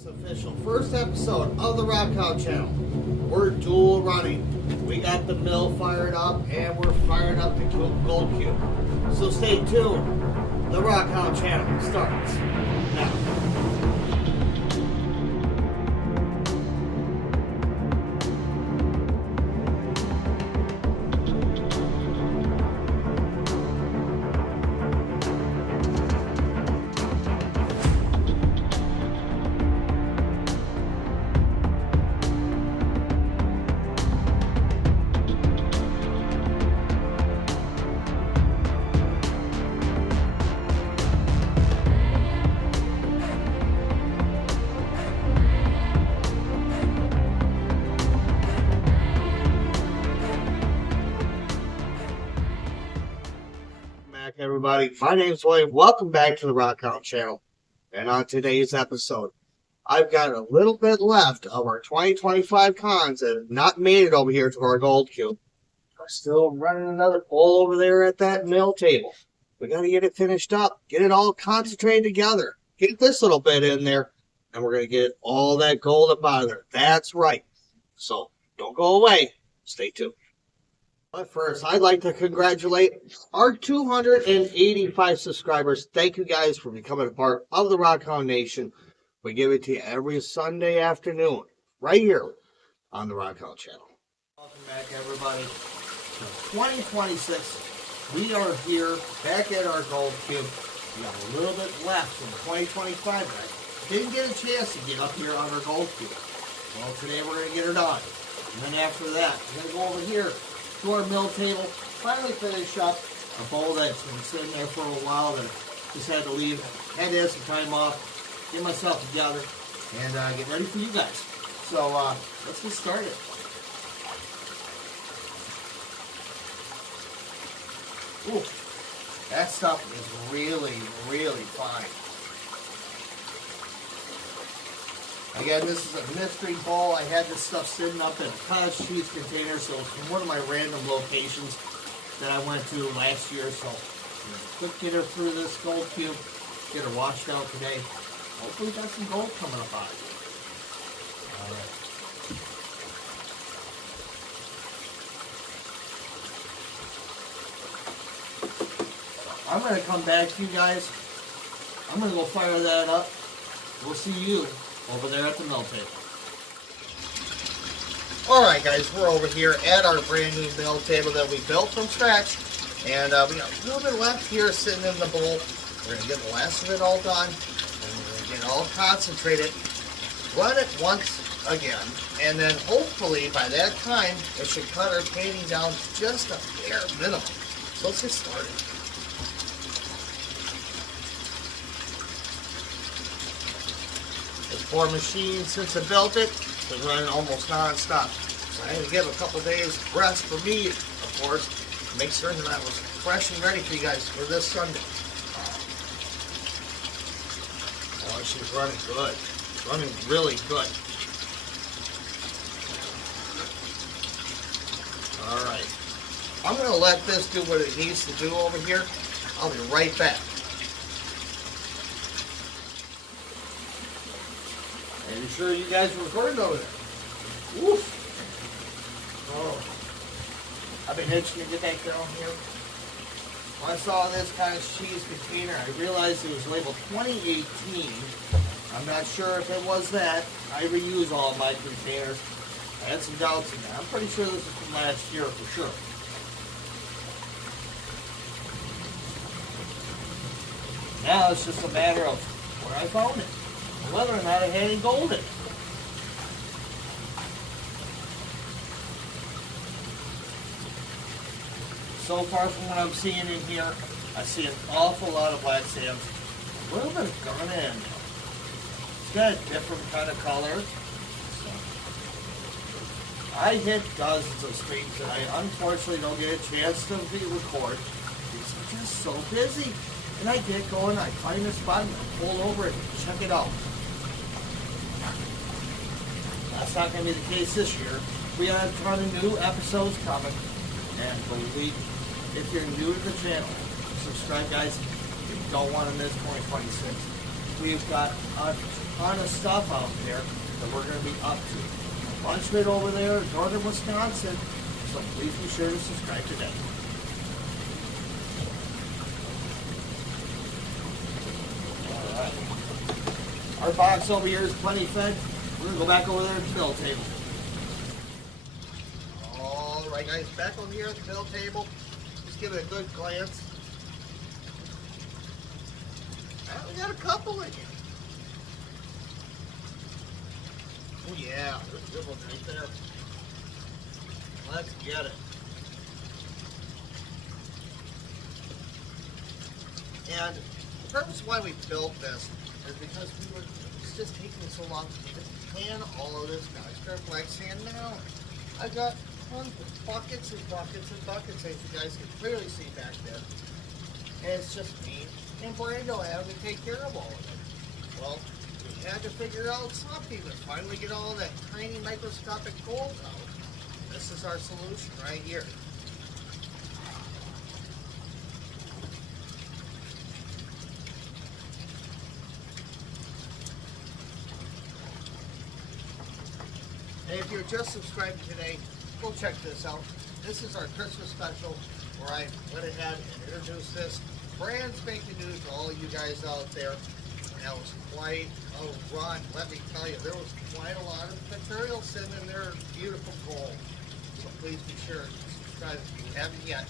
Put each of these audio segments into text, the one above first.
This official first episode of the Rock Out channel. We're dual running. We got the mill fired up and we're firing up the Gold Cube. So stay tuned. The Rock Out channel starts now. Everybody, my name's William. Welcome back to the Rock Out channel. And on today's episode, I've got a little bit left of our 2025 cons that have not made it over here to our Gold Cube. We're still running another pole over there at that mill table. We got to get it finished up, get it all concentrated together, get this little bit in there, and we're going to get all that gold up out of there. That's right. So don't go away. Stay tuned. But first, I'd like to congratulate our 285 subscribers. Thank you guys for becoming a part of the Rock Out Nation. We give it to you every Sunday afternoon, right here on the Rock Out channel. Welcome back, everybody. To 2026, we are here back at our Gold Cube. We have a little bit left from 2025, guys. Didn't get a chance to get up here on our Gold Cube. Well, today we're going to get her done. And then after that, we're going to go over here to our mill table, finally finish up a bowl that's been sitting there for a while that I just had to leave. Had to have some time off, get myself together, and get ready for you guys. So let's get started. Ooh, that stuff is really, really fine. Again, this is a mystery bowl. I had this stuff sitting up in a cottage cheese container, so it's from one of my random locations that I went to last year. So, quick get her through this Gold Cube, get her washed out today. Hopefully, got some gold coming up out of it. All right. I'm going to come back to you guys. I'm going to go fire that up. We'll see you over there at the mill table. Alright guys, we're over here at our brand new mill table that we built from scratch. And we got a little bit left here sitting in the bowl. We're going to get the last of it all done. And we're going to get it all concentrated. Run it once again. And then hopefully by that time, it should cut our painting down to just a bare minimum. So let's get started. This poor machine, since I built it, been running almost non-stop. So I had to give a couple days rest for me, of course, to make certain that I was fresh and ready for you guys for this Sunday. Oh, she's running good. Running really good. Alright. I'm going to let this do what it needs to do over here. I'll be right back. Are you sure you guys were recording over there? Woof! Oh. I've been itching to get that down here. When I saw this kind of cheese container, I realized it was labeled 2018. I'm not sure if it was that. I reuse all of my containers. I had some doubts in that. I'm pretty sure this is from last year for sure. Now it's just a matter of where I found it. Whether or not it had any gold in it. So far from what I'm seeing in here, I see an awful lot of black sands, a little bit of garnet. It's got a different kind of color. So, I hit dozens of streams and I unfortunately don't get a chance to record because I'm just so busy. And I get going, I find a spot and I pull over it and check it out. That's not going to be the case this year. We have a ton of new episodes coming. And believe, if you're new to the channel, subscribe guys. You don't want to miss 2026. we've got a ton of stuff out there that we're going to be up to. A bunch of it over there in northern Wisconsin, so please be sure to subscribe today. Alright. Our box over here is plenty fed. We're going to go back over there to the mill table. Alright guys, back over here at the mill table. Just give it a good glance. We got a couple in here. Oh yeah, there's a good one right there. Let's get it. And the purpose why we built this is because it's just taking so long to pan all of this nice black sand down. I got tons of buckets and buckets and buckets, as you guys can clearly see back there. And it's just me and Brando having to take care of all of it. Well, we had to figure out something to finally get all that tiny microscopic gold out. This is our solution right here. And if you're just subscribing today, go check this out. This is our Christmas special where I went ahead and introduced this brand spanking new to all you guys out there. And that was quite a run. Let me tell you, there was quite a lot of material sitting in there, beautiful gold. So please be sure to subscribe if you haven't yet.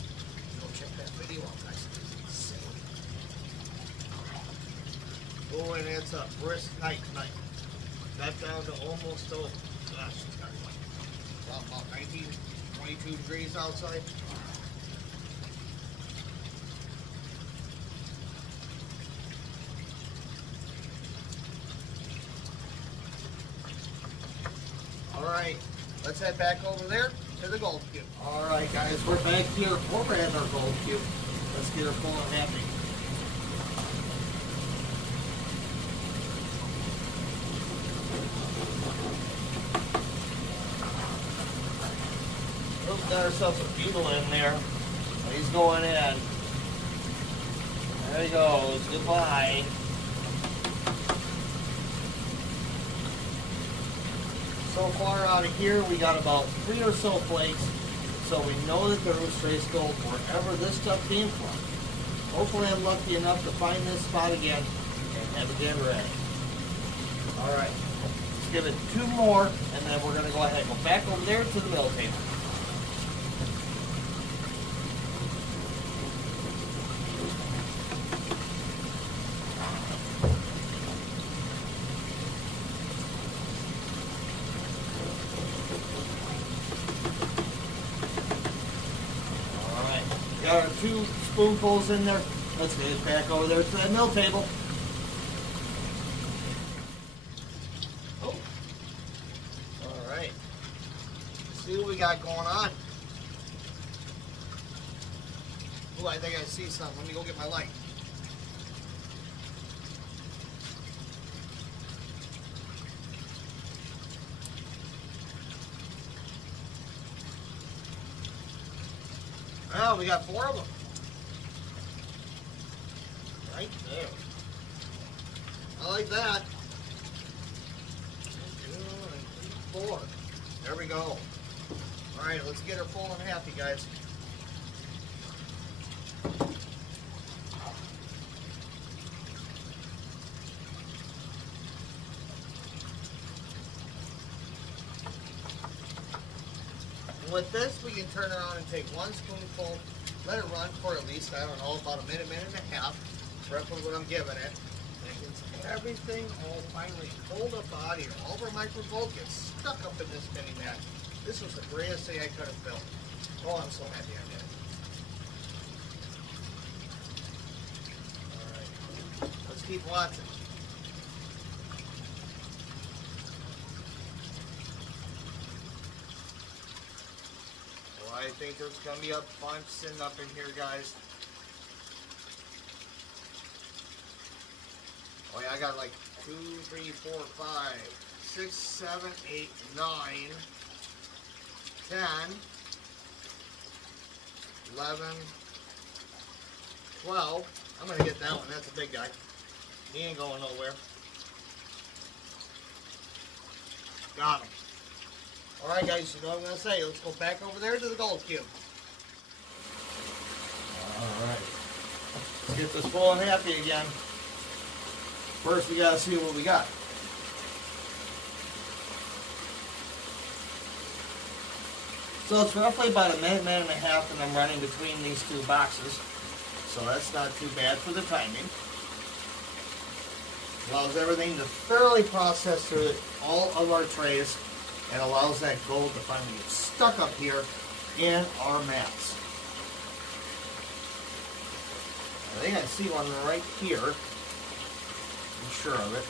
Go check that video out, guys. It's insane. Oh, and it's a brisk night tonight. Got down to almost, oh gosh, it's got like about 19, 22 degrees outside. Alright, let's head back over there to the gold cube. Alright guys, we're back here over at our gold cube. Let's get her full and happy. Oops, got ourselves a beetle in there. He's going in. There he goes. Goodbye. So far out of here, we got about 3 or so flakes, so we know that there was trace gold wherever this stuff came from. Hopefully I'm lucky enough to find this spot again and have it get ready. Alright, let's give it 2 more, and then we're going to go ahead and go back over there to the mill table. Got our 2 spoonfuls in there. Let's get it back over there to that mill table. Oh. Alright. Let's see what we got going on. Oh, I think I see something. Let me go get my light. Well, we got 4 of them. Right there. I like that. 1, 2, and 3, 4. There we go. Alright, let's get her full and happy, guys. With this, we can turn around and take 1 spoonful, let it run for at least, I don't know, about a minute, minute and a half, roughly what I'm giving it. And it gets everything all finally pulled up out here. All of our microgold gets stuck up in this mini mat. This was the greatest thing I could have built. Oh, I'm so happy I did it. Alright, let's keep watching. I think there's going to be a bunch sitting up in here, guys. Oh yeah, I got like 2, 3, 4, 5, 6, 7, 8, 9, 10, 11, 12. I'm going to get that one. That's a big guy. He ain't going nowhere. Got them. Alright guys, you know what I'm going to say. Let's go back over there to the gold cube. Alright. Let's get this full and happy again. First we got to see what we got. So it's roughly about a minute and a half that I'm running between these two boxes. So that's not too bad for the timing. Allows everything to thoroughly process through all of our trays and allows that gold to finally get stuck up here in our mats. I think I see one right here. I'm sure of it.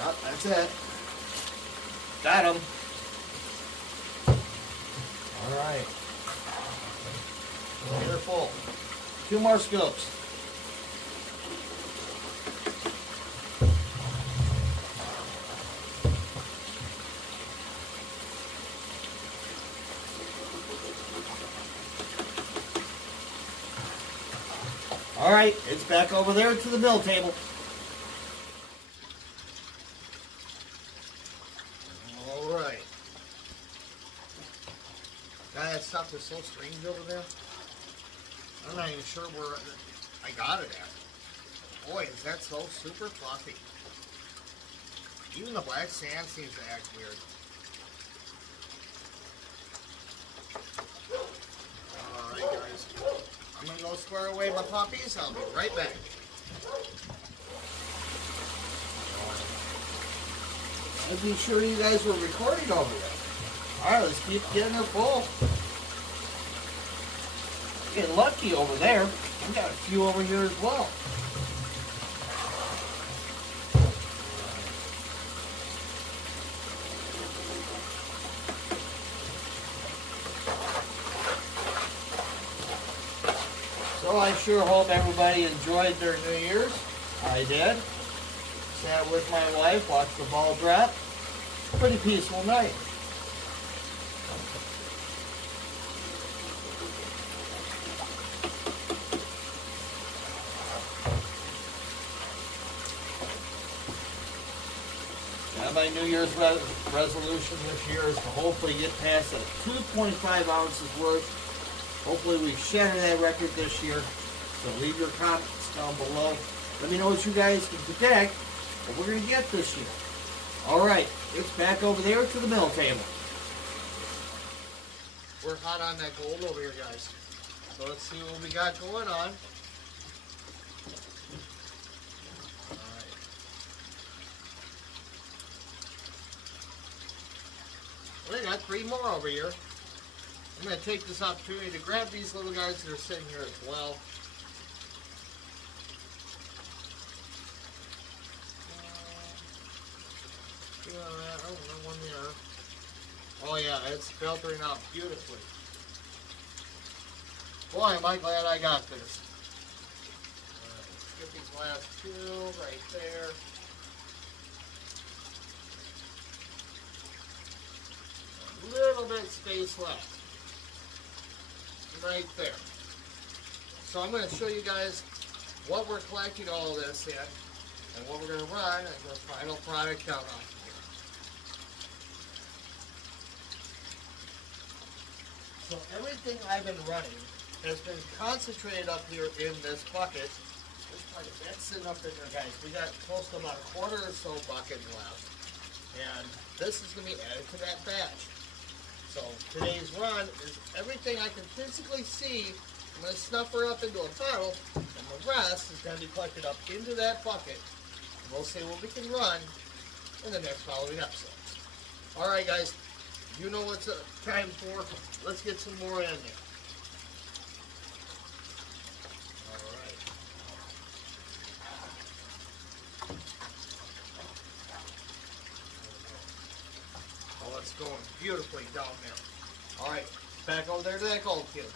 Yep, that's it. Got him. Alright. They're full. 2 more scoops. Alright, it's back over there to the mill table. Alright. That stuff is so strange over there. I'm not even sure where I got it at. Boy, is that so super fluffy. Even the black sand seems to act weird. Alright guys, I'm going to go square away my puppies. I'll be right back. I'd be sure you guys were recording over there. Alright, let's keep getting her full. Getting lucky over there. I've got a few over here as well. So I sure hope everybody enjoyed their New Year's. I did. Sat with my wife, watched the ball drop. Pretty peaceful night. My New Year's resolution this year is to hopefully get past that 2.5 ounces worth. Hopefully we've shattered that record this year. So leave your comments down below. Let me know what you guys can predict what we're going to get this year. Alright, it's back over there to the mill table. We're hot on that gold over here, guys. So let's see what we got going on. We got 3 more over here. I'm going to take this opportunity to grab these little guys that are sitting here as well. I don't know one there. Oh yeah, it's filtering out beautifully. Boy, am I glad I got this. Alright, let's get these last 2 right there. Little bit space left right there. So I'm going to show you guys what we're collecting all of this in and what we're going to run as our final product count on here. So everything I've been running has been concentrated up here in this bucket. There's quite a bit sitting up in there, guys. We got close to about a quarter or so bucket left, and this is going to be added to that batch. So today's run is everything I can physically see. I'm going to stuff her up into a bottle, and the rest is going to be collected up into that bucket. And we'll see what we can run in the next following episodes. Alright guys, you know what's time for. Let's get some more in there. Alright. Oh, it's going beautifully down there. Alright, back over there to that gold cube.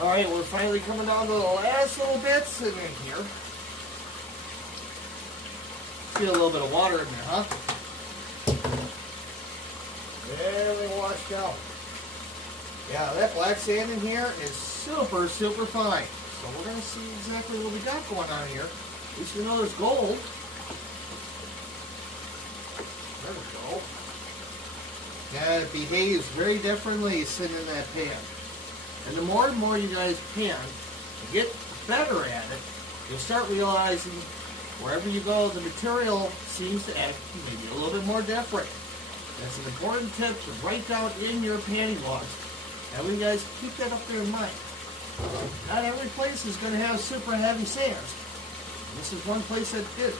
Alright, we're finally coming down to the last little bits in here. See a little bit of water in there, huh? Very washed out. Yeah, that black sand in here is super, super fine. So we're going to see exactly what we got going on here At least we know there's gold. There we go. And it behaves very differently sitting in that pan. And the more and more you guys pan and get better at it, you'll start realizing wherever you go, the material seems to act maybe a little bit more different. That's an important tip to write down in your panning logs. And you guys keep that up there in mind. Not every place is going to have super heavy sands. This is one place that did.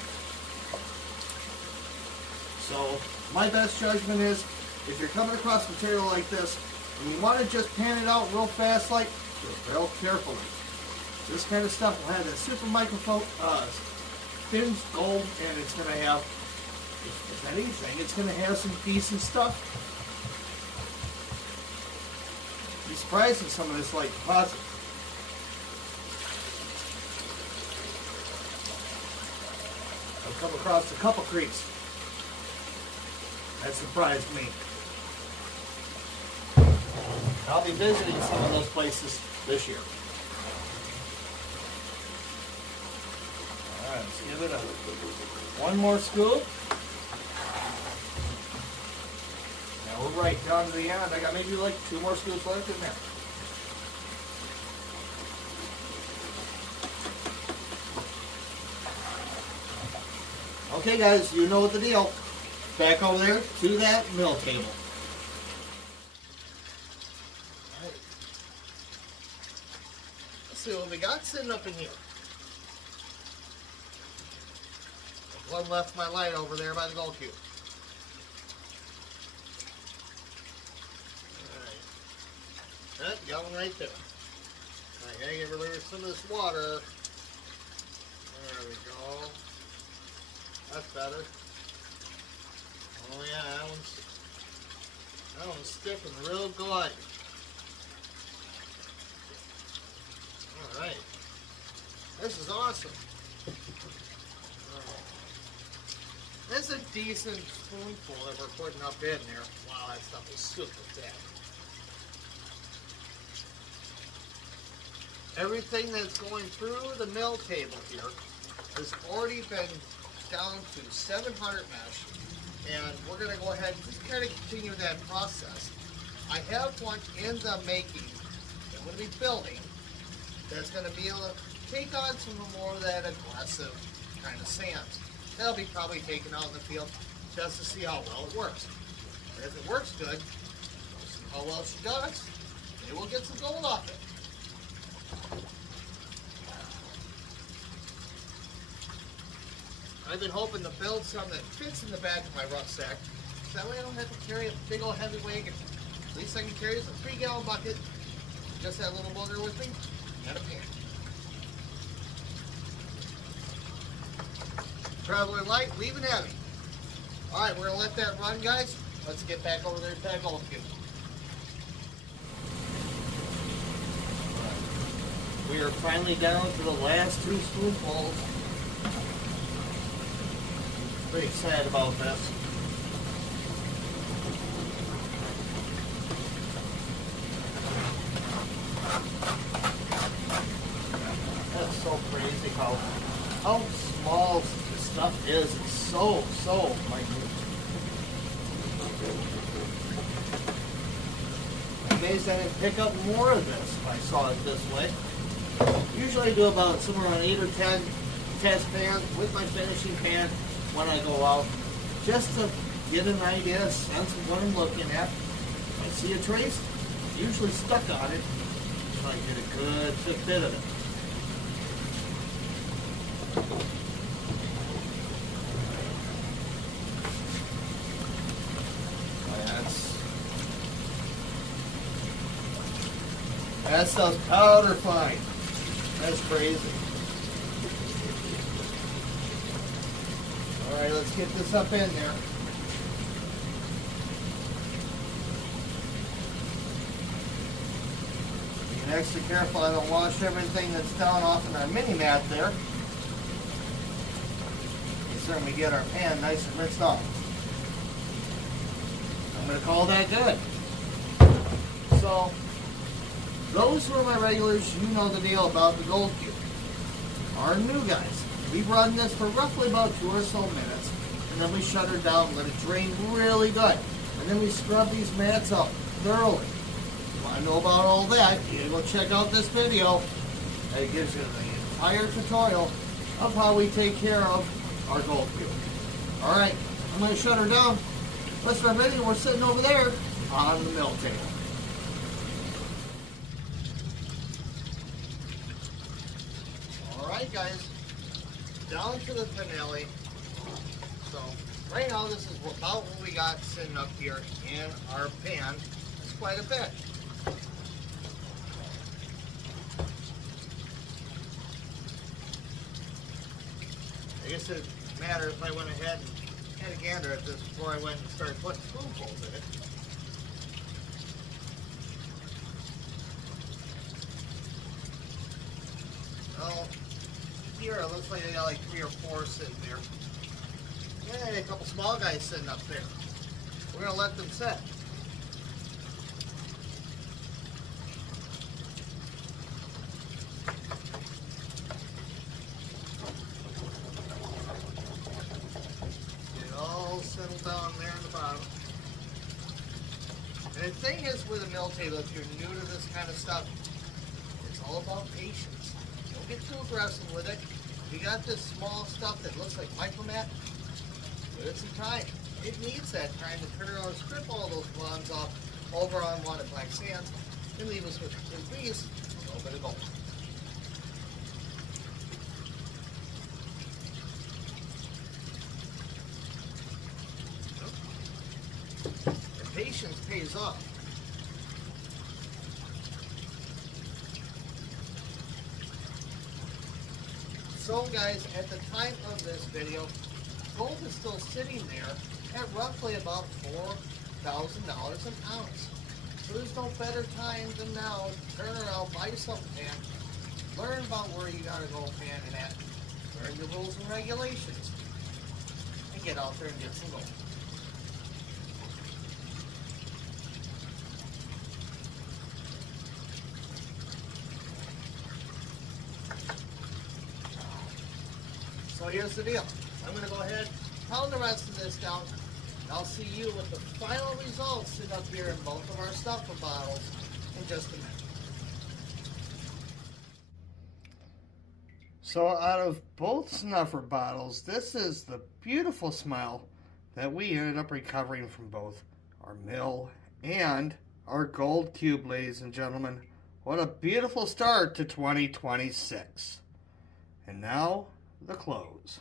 So my best judgment is, if you're coming across material like this and you want to just pan it out real fast, like, do it real carefully. This kind of stuff will have that super microphone thin gold, and it's going to have, if anything, it's going to have some decent stuff. Be surprised at some of this light deposit. I've come across a couple creeks that surprised me. I'll be visiting some of those places this year. Alright, let's give it one more scoop. Now we're right down to the end. I got maybe like 2 more scoops left in there. Okay guys, you know what the deal. Back over there to that mill table. Alright. Let's see what we got sitting up in here. One left my light over there by the gold cube. Alright. Got one right there. I gotta get rid of some of this water. There we go. That's better. Oh yeah, that one's sticking real good. Alright. This is awesome. That's a decent spoonful that we're putting up in there. Wow, that stuff is super thick. Everything that's going through the mill table here has already been down to 700 mesh, and we're going to go ahead and just kind of continue that process. I have one in the making that I'm going to be building that's going to be able to take on some more of that aggressive kind of sands. That'll be probably taken out in the field just to see how well it works. And if it works good, we'll see how well she does. Maybe we'll get some gold off it. I've been hoping to build some that fits in the back of my rucksack, so that way I don't have to carry a big old heavy wagon. At least I can carry this a 3-gallon bucket, just that little booger with me, and a pan. Traveling light, leaving heavy. Alright, we're going to let that run, guys. Let's get back over there to that gold cube. We are finally down to the last 2 spoonfuls. Pretty excited about this. That's so crazy how small this stuff is. It's so minute. I'm amazed I didn't pick up more of this if I saw it this way. Usually I do about somewhere around 8 or 10 test pans with my finishing pan when I go out, just to get an idea, a sense of what I'm looking at. If I see a trace, it's usually stuck on it, so I get a good thick bit of it. That stuff's powder fine. That's crazy. Alright, let's get this up in there. Be extra careful I don't wash everything that's down off in our mini mat there. We certainly get our pan nice and rinsed off. I'm going to call that good. So, those who are my regulars, you know the deal about the gold cube. Our new guys, We run this for roughly about 2 or so minutes, and then we shut her down and let it drain really good. And then we scrub these mats up thoroughly. Want to know about all that? You can go check out this video. It gives you the entire tutorial of how we take care of our Gold Cube. Alright, I'm going to shut her down. Let's start video. We're sitting over there on the mill table. Alright guys, down to the finale. So right now this is about what we got sitting up here in our pan. It's quite a bit. I guess it would matter if I went ahead and had a gander at this before I went and started putting spoonfuls in it. Well, here it looks like they got like 3 or 4 sitting there. Yeah, a couple small guys sitting up there. We're gonna let them sit. Settle down there in the bottom. And the thing is with a mill table, if you're new to this kind of stuff, it's all about patience. Don't get too aggressive with it. We got this small stuff that looks like micromat. Give it some time. It needs that time to turn around and strip all those blondes off over on Wanted Black Sands and leave us with at least a little bit of gold. Patience pays off. So guys, at the time of this video, gold is still sitting there at roughly about $4,000 an ounce. So there's no better time than now to turn around, buy yourself a pan, learn about where you gotta go panning at, learn the rules and regulations, and get out there and get some gold. So here's the deal. I'm going to go ahead, pound the rest of this down, and I'll see you with the final results sitting up here in both of our stuffer bottles in just a minute. So out of both snuffer bottles, this is the beautiful smell that we ended up recovering from both our mill and our Gold Cube, ladies and gentlemen. What a beautiful start to 2026. And now, the close.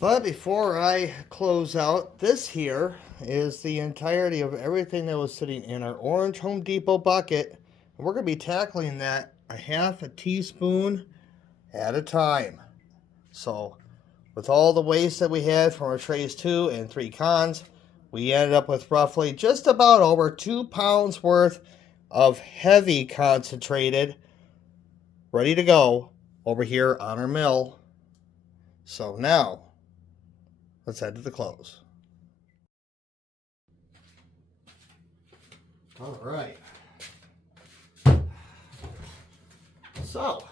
But before I close out, this here is the entirety of everything that was sitting in our orange Home Depot bucket. And we're going to be tackling that a half a teaspoon at a time. So with all the waste that we had from our trays 2 and 3 cons, we ended up with roughly just about over 2 pounds worth of heavy concentrated, ready to go over here on our mill. So now, let's head to the close. All right. So,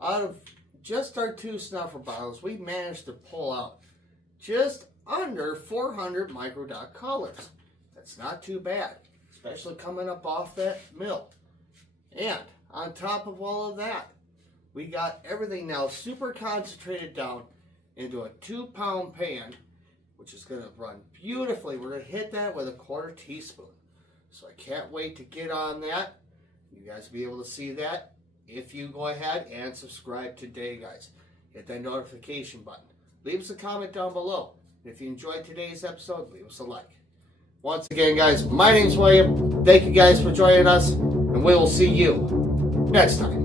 out of just our 2 snuffer bottles, we managed to pull out just under 400 microdot colors. That's not too bad, especially coming up off that mill. And on top of all of that, we got everything now super concentrated down into a 2-pound pan, which is going to run beautifully. We're going to hit that with a 1/4 teaspoon. So I can't wait to get on that. You guys will be able to see that if you go ahead and subscribe today, guys. Hit that notification button. Leave us a comment down below. And if you enjoyed today's episode, leave us a like. Once again, guys, my name's William. Thank you guys for joining us, and we will see you next time.